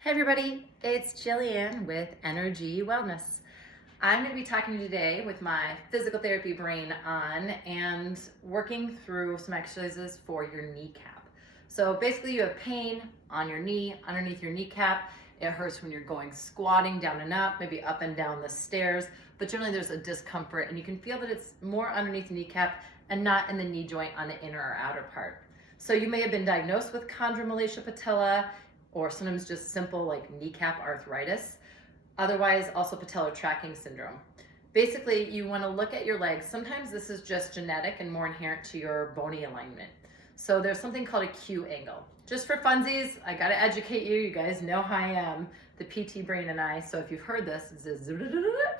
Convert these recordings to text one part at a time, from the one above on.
Hey everybody, it's Jillian with Energy Wellness. I'm going to be talking to you today with my physical therapy brain on and working through some exercises for your kneecap. So basically you have pain on your knee, underneath your kneecap. It hurts when you're going squatting down and up, maybe up and down the stairs, but generally there's a discomfort and you can feel that it's more underneath the kneecap and not in the knee joint on the inner or outer part. So you may have been diagnosed with chondromalacia patella, or sometimes just simple like kneecap arthritis. Otherwise, also patellar tracking syndrome. Basically, you want to look at your legs. Sometimes this is just genetic and more inherent to your bony alignment. So there's something called a Q angle. Just for funsies, I got to educate you. You guys know how I am, the PT brain and I. So if you've heard this,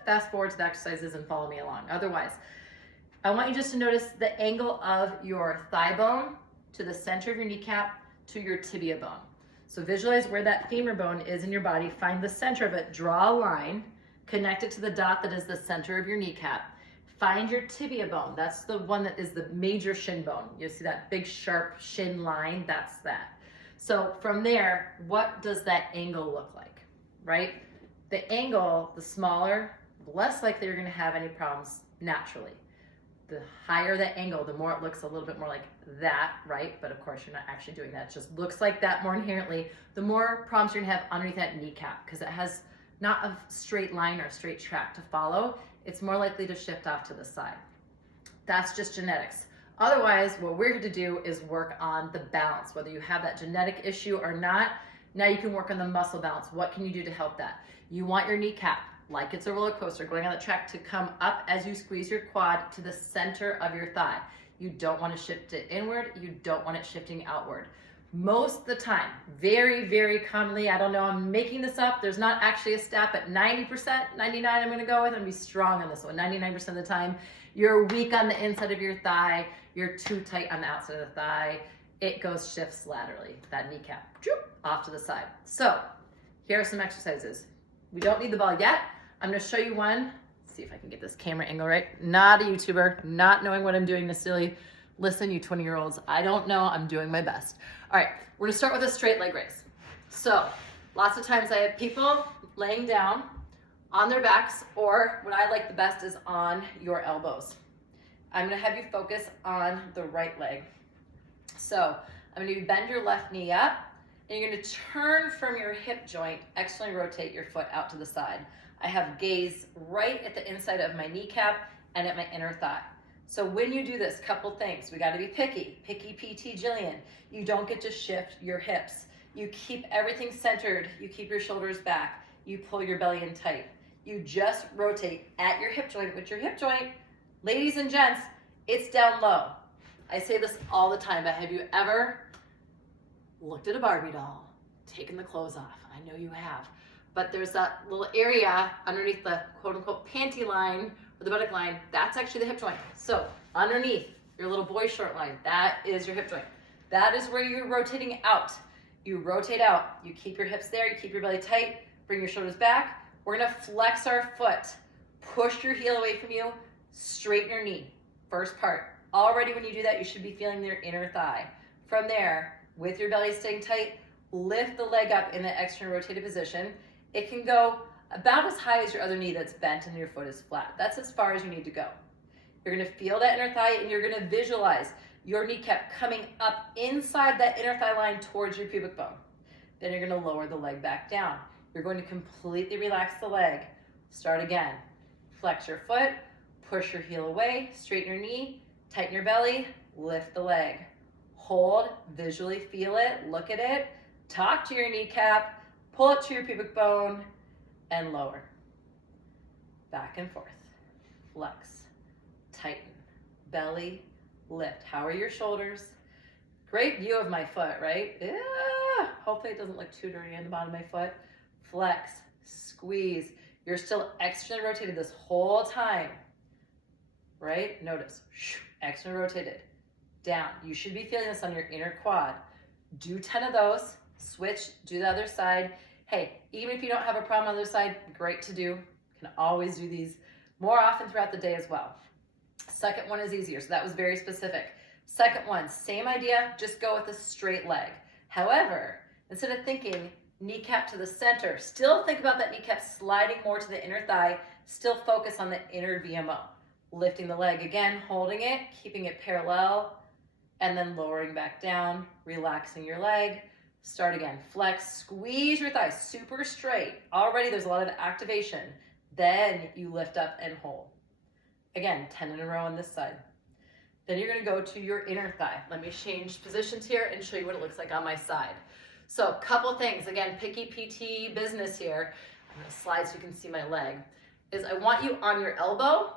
fast forward to the exercises and follow me along. Otherwise, I want you just to notice the angle of your thigh bone to the center of your kneecap to your tibia bone. So visualize where that femur bone is in your body, find the center of it, draw a line, connect it to the dot that is the center of your kneecap. Find your tibia bone, that's the one that is the major shin bone. You see that big sharp shin line, that's that. So from there, what does that angle look like, right? The angle, the smaller, the less likely you're gonna have any problems naturally. The higher the angle, the more it looks a little bit more like that, right? But of course, you're not actually doing that. It just looks like that more inherently. The more problems you're gonna have underneath that kneecap, because it has not a straight line or a straight track to follow. It's more likely to shift off to the side. That's just genetics. Otherwise, what we're here to do is work on the balance. Whether you have that genetic issue or not, now you can work on the muscle balance. What can you do to help that? You want your kneecap, like it's a roller coaster going on the track, to come up as you squeeze your quad to the center of your thigh. You don't want to shift it inward. You don't want it shifting outward. Most of the time, very, very commonly, I don't know, I'm making this up. There's not actually a stat, but 90%, 99 I'm going to go with. I'm going to be strong on this one. 99% of the time, you're weak on the inside of your thigh. You're too tight on the outside of the thigh. It shifts laterally, that kneecap, off to the side. So here are some exercises. We don't need the ball yet. I'm going to show you one. Let's see if I can get this camera angle right. Not a YouTuber, not knowing what I'm doing necessarily. Listen, you 20-year-olds, I don't know. I'm doing my best. All right, we're going to start with a straight leg raise. So lots of times I have people laying down on their backs, or what I like the best is on your elbows. I'm going to have you focus on the right leg. So I'm going to bend your left knee up, and you're going to turn from your hip joint, externally rotate your foot out to the side. I have gaze right at the inside of my kneecap and at my inner thigh. So when you do this, couple things. We got to be picky PT Jillian. You don't get to shift your hips. You keep everything centered. You keep your shoulders back. You pull your belly in tight. You just rotate at your hip joint. With your hip joint, ladies and gents, it's down low. I say this all the time, but have you ever looked at a Barbie doll, taken the clothes off? I know you have. But there's that little area underneath the quote-unquote panty line or the buttock line. That's actually the hip joint. So underneath your little boy short line, that is your hip joint. That is where you're rotating out. You rotate out. You keep your hips there. You keep your belly tight. Bring your shoulders back. We're going to flex our foot. Push your heel away from you. Straighten your knee. First part. Already when you do that, you should be feeling your inner thigh. From there, with your belly staying tight, lift the leg up in the external rotated position. It can go about as high as your other knee that's bent and your foot is flat. That's as far as you need to go. You're going to feel that inner thigh, and you're going to visualize your kneecap coming up inside that inner thigh line towards your pubic bone. Then you're going to lower the leg back down. You're going to completely relax the leg. Start again. Flex your foot, push your heel away, straighten your knee, tighten your belly, lift the leg. Hold, visually feel it, look at it, talk to your kneecap, pull it to your pubic bone, and lower. Back and forth. Flex, tighten, belly, lift. How are your shoulders? Great view of my foot, right? Yeah. Hopefully it doesn't look too dirty on the bottom of my foot. Flex, squeeze. You're still externally rotated this whole time, right? Notice, externally rotated, down. You should be feeling this on your inner quad. Do 10 of those, switch, do the other side. Hey, even if you don't have a problem on the other side, great to do. You can always do these more often throughout the day as well. Second one is easier, so that was very specific. Second one, same idea, just go with a straight leg. However, instead of thinking Kneecap to the center. Still think about that kneecap sliding more to the inner thigh. Still focus on the inner VMO. Lifting the leg again, holding it, keeping it parallel, and then lowering back down, relaxing your leg. Start again. Flex, squeeze your thighs super straight. Already there's a lot of activation. Then you lift up and hold. Again, 10 in a row on this side. Then you're gonna go to your inner thigh. Let me change positions here and show you what it looks like on my side. So a couple things, again, picky PT business here. I'm gonna slide so you can see my leg. Is I want you on your elbow,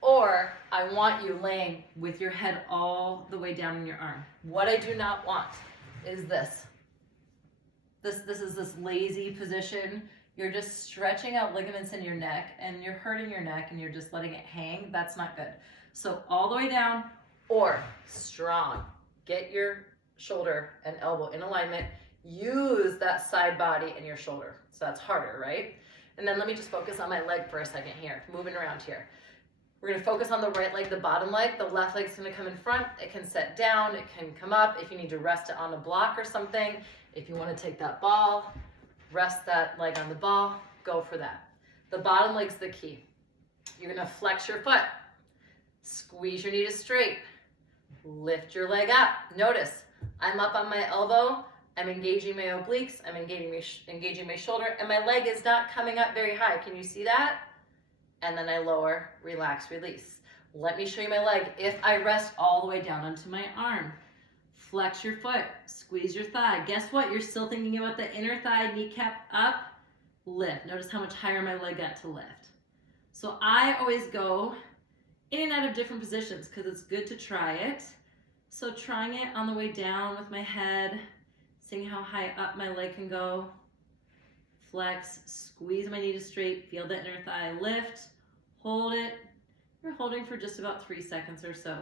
or I want you laying with your head all the way down in your arm. What I do not want is this. This is this lazy position. You're just stretching out ligaments in your neck and you're hurting your neck and you're just letting it hang. That's not good. So all the way down, or strong. Get your shoulder and elbow in alignment. Use that side body and your shoulder. So that's harder, right? And then let me just focus on my leg for a second here, moving around here. We're gonna focus on the right leg, the bottom leg. The left leg's gonna come in front. It can set down, it can come up. If you need to rest it on a block or something, if you wanna take that ball, rest that leg on the ball, go for that. The bottom leg's the key. You're gonna flex your foot, squeeze your knee to straight, lift your leg up. Notice, I'm up on my elbow, I'm engaging my obliques, I'm engaging my shoulder, and my leg is not coming up very high. Can you see that? And then I lower, relax, release. Let me show you my leg. If I rest all the way down onto my arm, flex your foot, squeeze your thigh. Guess what? You're still thinking about the inner thigh, kneecap up, lift. Notice how much higher my leg got to lift. So I always go in and out of different positions because it's good to try it. So trying it on the way down with my head, seeing how high up my leg can go. Flex, squeeze my knee to straight, feel the inner thigh lift, hold it. We're holding for just about 3 seconds or so.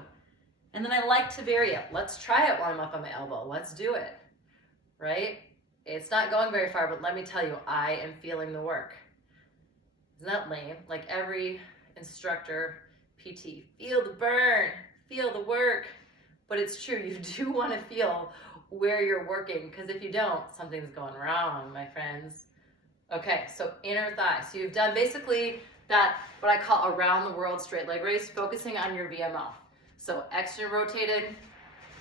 And then I like to vary it. Let's try it while I'm up on my elbow. Let's do it, right? It's not going very far, but let me tell you, I am feeling the work. Isn't that lame? Like every instructor, PT, feel the burn, feel the work. But it's true, you do want to feel where you're working, because if you don't, something's going wrong, my friends. Okay, so inner thigh. So you've done basically that, what I call around the world straight leg raise, focusing on your VMO. So external rotated.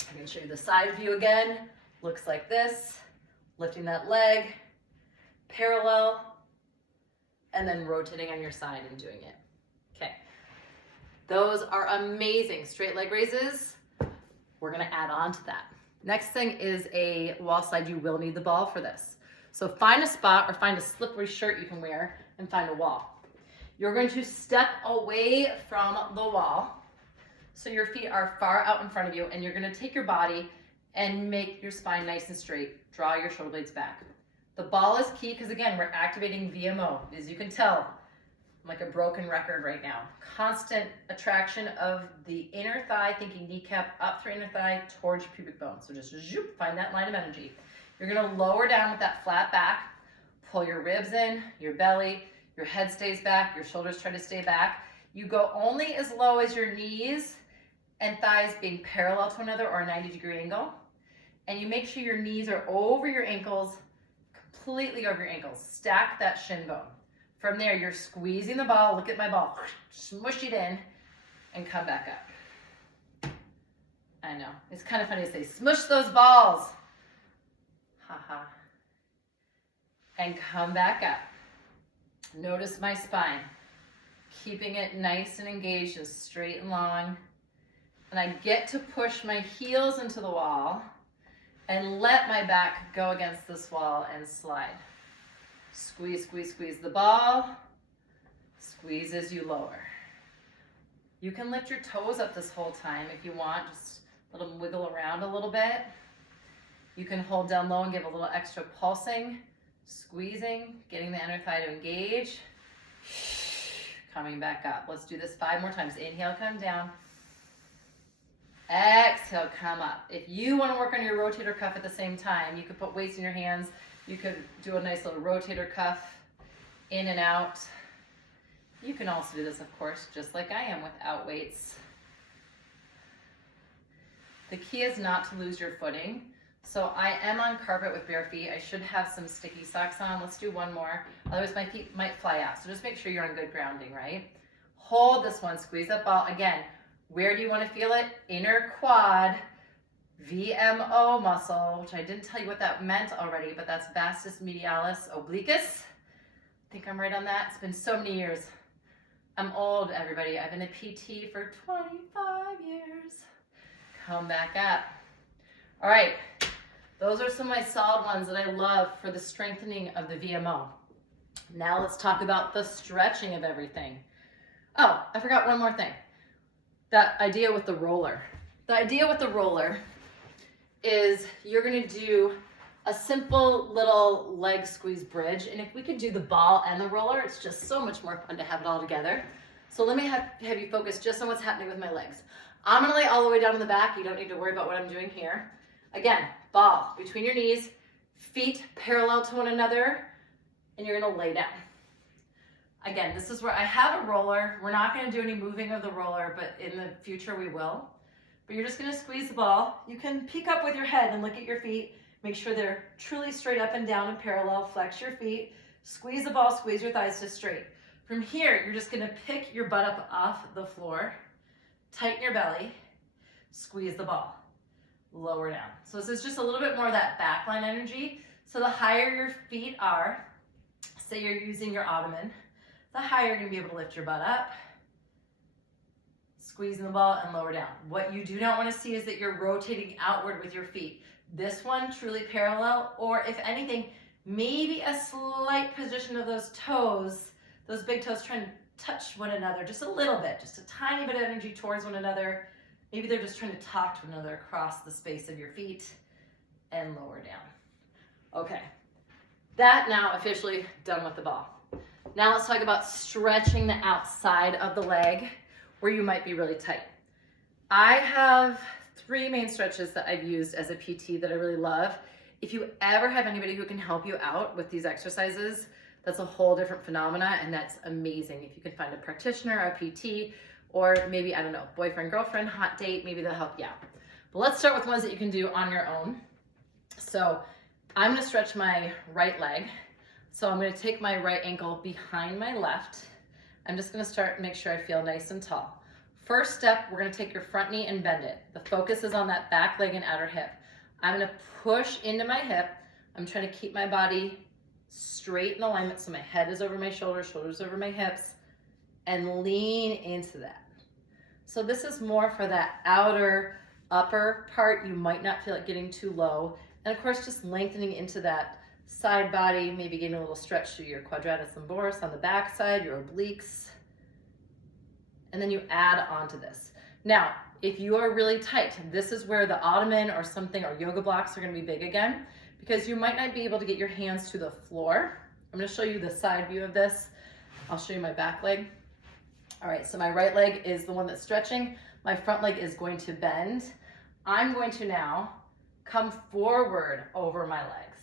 I can show you the side view again. Looks like this. Lifting that leg, parallel, and then rotating on your side and doing it. Okay, those are amazing straight leg raises. We're gonna add on to that. Next thing is a wall slide. You will need the ball for this. So find a spot or find a slippery shirt you can wear and find a wall. You're going to step away from the wall so your feet are far out in front of you, and you're gonna take your body and make your spine nice and straight. Draw your shoulder blades back. The ball is key because again, we're activating VMO. As you can tell, I'm like a broken record right now. Constant attraction of the inner thigh, thinking kneecap up through inner thigh towards your pubic bone. So just zoop, find that line of energy. You're gonna lower down with that flat back, pull your ribs in, your belly, your head stays back, your shoulders try to stay back. You go only as low as your knees and thighs being parallel to one another or a 90-degree angle. And you make sure your knees are over your ankles, completely over your ankles. Stack that shin bone. From there, you're squeezing the ball. Look at my ball. Smush it in and come back up. I know. It's kind of funny to say, smush those balls. Ha. And come back up. Notice my spine. Keeping it nice and engaged and straight and long. And I get to push my heels into the wall and let my back go against this wall and slide. Squeeze, squeeze, squeeze the ball. Squeeze as you lower. You can lift your toes up this whole time if you want. Just let them wiggle around a little bit. You can hold down low and give a little extra pulsing, squeezing, getting the inner thigh to engage. Coming back up. Let's do this 5 more times. Inhale, come down. Exhale, come up. If you want to work on your rotator cuff at the same time, you could put weights in your hands. You could do a nice little rotator cuff in and out. You can also do this, of course, just like I am without weights. The key is not to lose your footing. So I am on carpet with bare feet. I should have some sticky socks on. Let's do one more. Otherwise my feet might fly out. So just make sure you're on good grounding, right? Hold this one, squeeze that ball. Again, where do you want to feel it? Inner quad, VMO muscle, which I didn't tell you what that meant already, but that's vastus medialis obliquus. I think I'm right on that. It's been so many years. I'm old, everybody. I've been a PT for 25 years. Come back up. All right, those are some of my solid ones that I love for the strengthening of the VMO. Now let's talk about the stretching of everything. Oh, I forgot one more thing. That idea with the roller. The idea with the roller is you're gonna do a simple little leg squeeze bridge. And if we could do the ball and the roller, it's just so much more fun to have it all together. So let me have you focus just on what's happening with my legs. I'm gonna lay all the way down in the back. You don't need to worry about what I'm doing here. Again, ball between your knees, feet parallel to one another, and you're gonna lay down. Again, this is where I have a roller. We're not gonna do any moving of the roller, but in the future we will. But you're just gonna squeeze the ball. You can peek up with your head and look at your feet. Make sure they're truly straight up and down and parallel. Flex your feet, squeeze the ball, squeeze your thighs to straight. From here, you're just gonna pick your butt up off the floor, tighten your belly, squeeze the ball, lower down. So this is just a little bit more of that backline energy. So the higher your feet are, say you're using your ottoman, the higher you're gonna be able to lift your butt up, squeezing the ball and lower down. What you do not wanna see is that you're rotating outward with your feet. This one truly parallel, or if anything, maybe a slight position of those toes, those big toes trying to touch one another just a little bit, just a tiny bit of energy towards one another. Maybe they're just trying to talk to one another across the space of your feet and lower down. Okay, that now officially done with the ball. Now let's talk about stretching the outside of the leg where you might be really tight. I have 3 main stretches that I've used as a PT that I really love. If you ever have anybody who can help you out with these exercises, that's a whole different phenomena, and that's amazing. If you can find a practitioner, a PT, or maybe, I don't know, boyfriend, girlfriend, hot date, maybe they'll help you out. But let's start with ones that you can do on your own. So I'm gonna stretch my right leg. So I'm gonna take my right ankle behind my left. I'm just gonna start and make sure I feel nice and tall. First step, we're gonna take your front knee and bend it. The focus is on that back leg and outer hip. I'm gonna push into my hip. I'm trying to keep my body straight in alignment so my head is over my shoulders, shoulders over my hips, and lean into that. So this is more for that outer upper part. You might not feel it getting too low. And of course, just lengthening into that side body, maybe getting a little stretch through your quadratus lumboris on the back side, your obliques. And then you add on to this. Now, if you are really tight, this is where the ottoman or something or yoga blocks are gonna be big again, because you might not be able to get your hands to the floor. I'm gonna show you the side view of this. I'll show you my back leg. All right, so my right leg is the one that's stretching. My front leg is going to bend. I'm going to now come forward over my legs.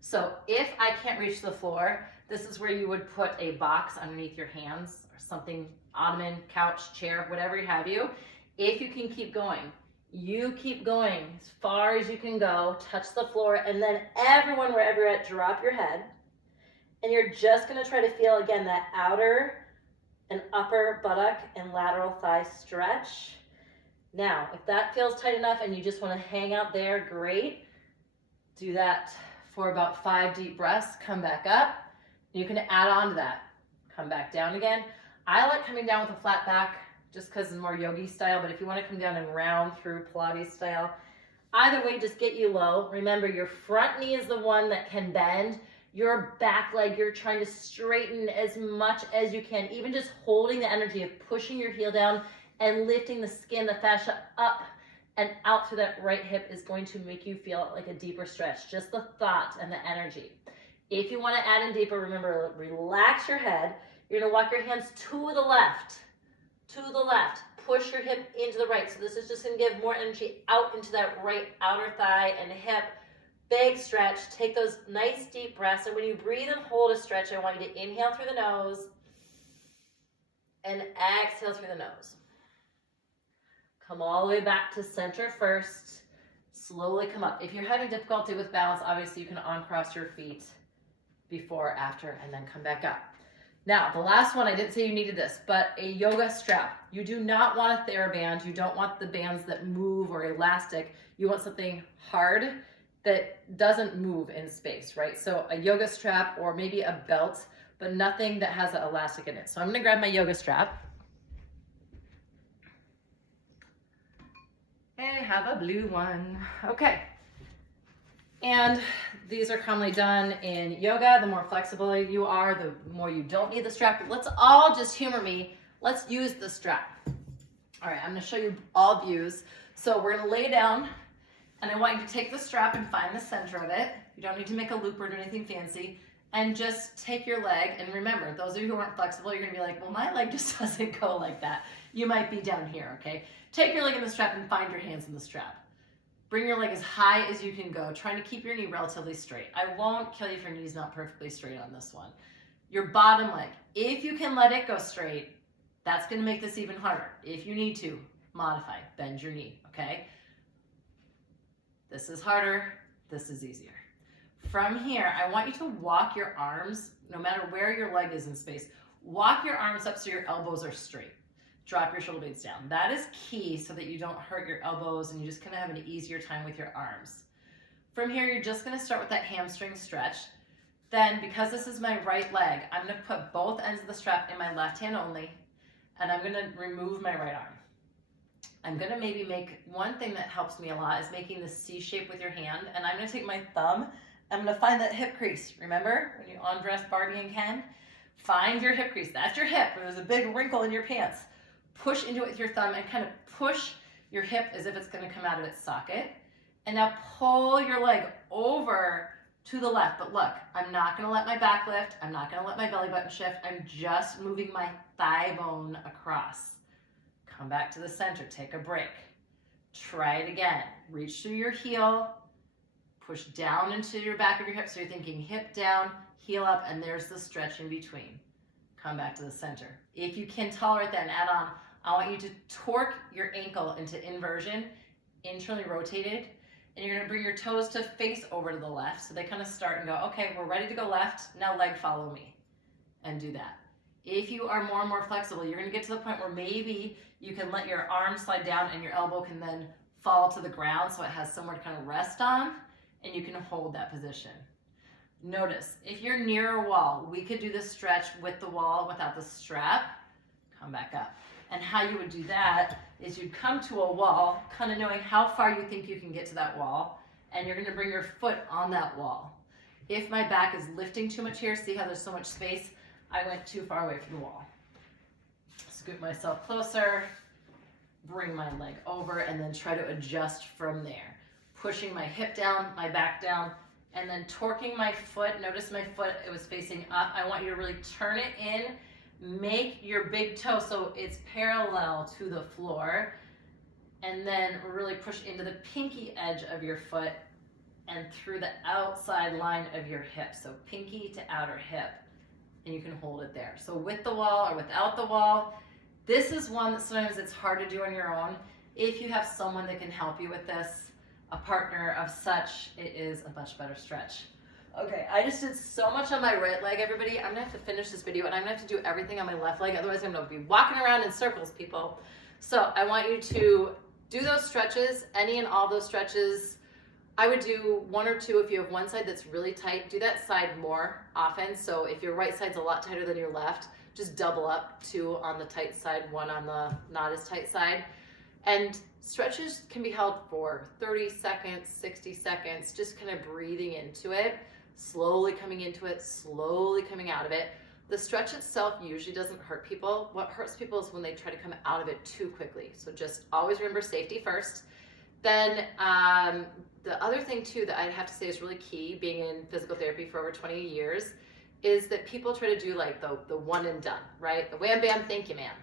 So if I can't reach the floor, this is where you would put a box underneath your hands or something, ottoman, couch, chair, whatever you have you. If you can keep going, you keep going as far as you can go, touch the floor, and then everyone, wherever you're at, drop your head. And you're just gonna try to feel, again, that outer and upper buttock and lateral thigh stretch. Now, if that feels tight enough and you just wanna hang out there, great. Do that for about 5 deep breaths, come back up. You can add on to that. Come back down again. I like coming down with a flat back just because it's more yogi style, but if you want to come down and round through Pilates style, either way, just get you low. Remember, your front knee is the one that can bend. Your back leg, you're trying to straighten as much as you can, even just holding the energy of pushing your heel down and lifting the skin, the fascia up and out through that right hip is going to make you feel like a deeper stretch. Just the thought and the energy. If you want to add in deeper, remember, relax your head. You're going to walk your hands to the left. To the left. Push your hip into the right. So this is just going to give more energy out into that right outer thigh and hip. Big stretch. Take those nice deep breaths. And when you breathe and hold a stretch, I want you to inhale through the nose and exhale through the nose. Come all the way back to center first. Slowly come up. If you're having difficulty with balance, obviously you can uncross your feet before, after, and then come back up. Now, the last one, I didn't say you needed this, but a yoga strap. You do not want a TheraBand. You don't want the bands that move or elastic. You want something hard that doesn't move in space, right? So a yoga strap or maybe a belt, but nothing that has an elastic in it. So I'm gonna grab my yoga strap. I have a blue one. Okay. And these are commonly done in yoga. The more flexible you are, the more you don't need the strap. But let's all just humor me. Let's use the strap. All right, I'm gonna show you all views. So we're gonna lay down, and I want you to take the strap and find the center of it. You don't need to make a loop or do anything fancy. And just take your leg, and remember, those of you who aren't flexible, you're gonna be like, well, my leg just doesn't go like that. You might be down here, okay? Take your leg in the strap and find your hands in the strap. Bring your leg as high as you can go, trying to keep your knee relatively straight. I won't kill you if your knee's not perfectly straight on this one. Your bottom leg, if you can let it go straight, that's gonna make this even harder. If you need to, modify, bend your knee, okay? This is harder, this is easier. From here, I want you to walk your arms, no matter where your leg is in space, walk your arms up so your elbows are straight. Drop your shoulder blades down. That is key so that you don't hurt your elbows and you just kind of have an easier time with your arms. From here, you're just gonna start with that hamstring stretch. Then, because this is my right leg, I'm gonna put both ends of the strap in my left hand only, and I'm gonna remove my right arm. I'm gonna maybe make, one thing that helps me a lot is making the C shape with your hand, and I'm gonna take my thumb, I'm gonna find that hip crease. Remember when you undress Barbie and Ken? Find your hip crease, that's your hip, there's a big wrinkle in your pants. Push into it with your thumb and kind of push your hip as if it's gonna come out of its socket. And now pull your leg over to the left. But look, I'm not gonna let my back lift. I'm not gonna let my belly button shift. I'm just moving my thigh bone across. Come back to the center, take a break. Try it again. Reach through your heel, push down into your back of your hip. So you're thinking hip down, heel up, and there's the stretch in between. Come back to the center. If you can tolerate that and add on, I want you to torque your ankle into inversion, internally rotated, and you're gonna bring your toes to face over to the left. So they kind of start and go, okay, we're ready to go left, now leg follow me, and do that. If you are more and more flexible, you're gonna get to the point where maybe you can let your arm slide down and your elbow can then fall to the ground so it has somewhere to kind of rest on, and you can hold that position. Notice, if you're near a wall, we could do this stretch with the wall without the strap. Come back up. And how you would do that is you'd come to a wall, kind of knowing how far you think you can get to that wall, and you're gonna bring your foot on that wall. If my back is lifting too much here, see how there's so much space? I went too far away from the wall. Scoot myself closer, bring my leg over, and then try to adjust from there. Pushing my hip down, my back down, and then torquing my foot. Notice my foot, it was facing up. I want you to really turn it in. Make your big toe so it's parallel to the floor, and then really push into the pinky edge of your foot and through the outside line of your hip. So pinky to outer hip, and you can hold it there. So with the wall or without the wall, this is one that sometimes it's hard to do on your own. If you have someone that can help you with this, a partner of such, it is a much better stretch. Okay, I just did so much on my right leg, everybody. I'm gonna have to finish this video and I'm gonna have to do everything on my left leg. Otherwise, I'm gonna be walking around in circles, people. So I want you to do those stretches, any and all those stretches. I would do one or two if you have one side that's really tight. Do that side more often. So if your right side's a lot tighter than your left, just double up, 2 on the tight side, 1 on the not as tight side. And stretches can be held for 30 seconds, 60 seconds, just kind of breathing into it. Slowly coming into it, slowly coming out of it. The stretch itself usually doesn't hurt people. What hurts people is when they try to come out of it too quickly. So just always remember safety first. Then the other thing too that I'd have to say is really key, being in physical therapy for over 20 years, is that people try to do like the one and done, right? The wham bam, thank you ma'am.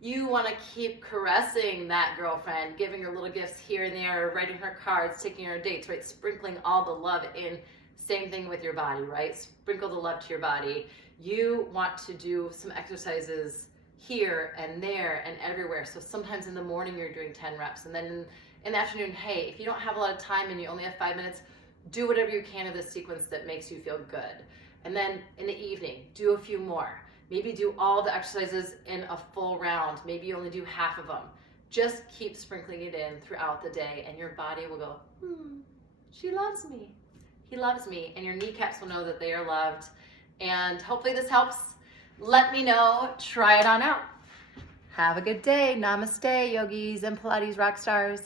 You want to keep caressing that girlfriend, giving her little gifts here and there, writing her cards, taking her dates, right? Sprinkling all the love in. Same thing with your body, right? Sprinkle the love to your body. You want to do some exercises here and there and everywhere. So sometimes in the morning you're doing 10 reps, and then In the afternoon, hey, if you don't have a lot of time and you only have 5 minutes, do whatever you can of this sequence that makes you feel good. And then in the evening, do a few more. Maybe do all the exercises in a full round. Maybe you only do half of them. Just keep sprinkling it in throughout the day and your body will go, she loves me. He loves me. And your kneecaps will know that they are loved. And hopefully this helps. Let me know. Try it on out. Have a good day. Namaste, yogis and Pilates rock stars.